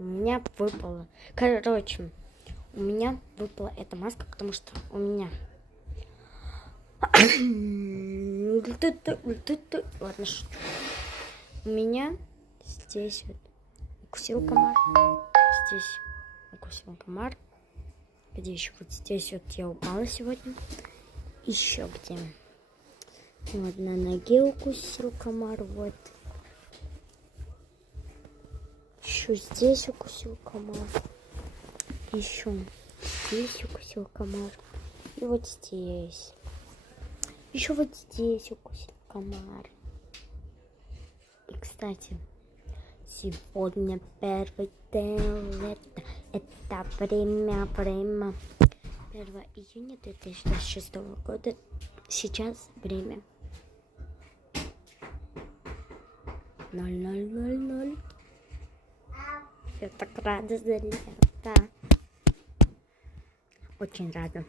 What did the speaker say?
у меня выпала. Короче, у меня выпала эта маска, потому что у меня... Ладно, шучу. У меня здесь вот укусил комар. Здесь укусил комар. Где еще? Вот здесь вот я упала сегодня. Еще где? Вот на ноге укусил комар. Вот. Еще здесь укусил комар. Еще здесь укусил комар. И вот здесь. Еще вот здесь укусил комар. И, кстати, сегодня первый день лета. Это время. 1 июня 2026 года. Сейчас время 00:00. Я так рада за лето. Очень рада.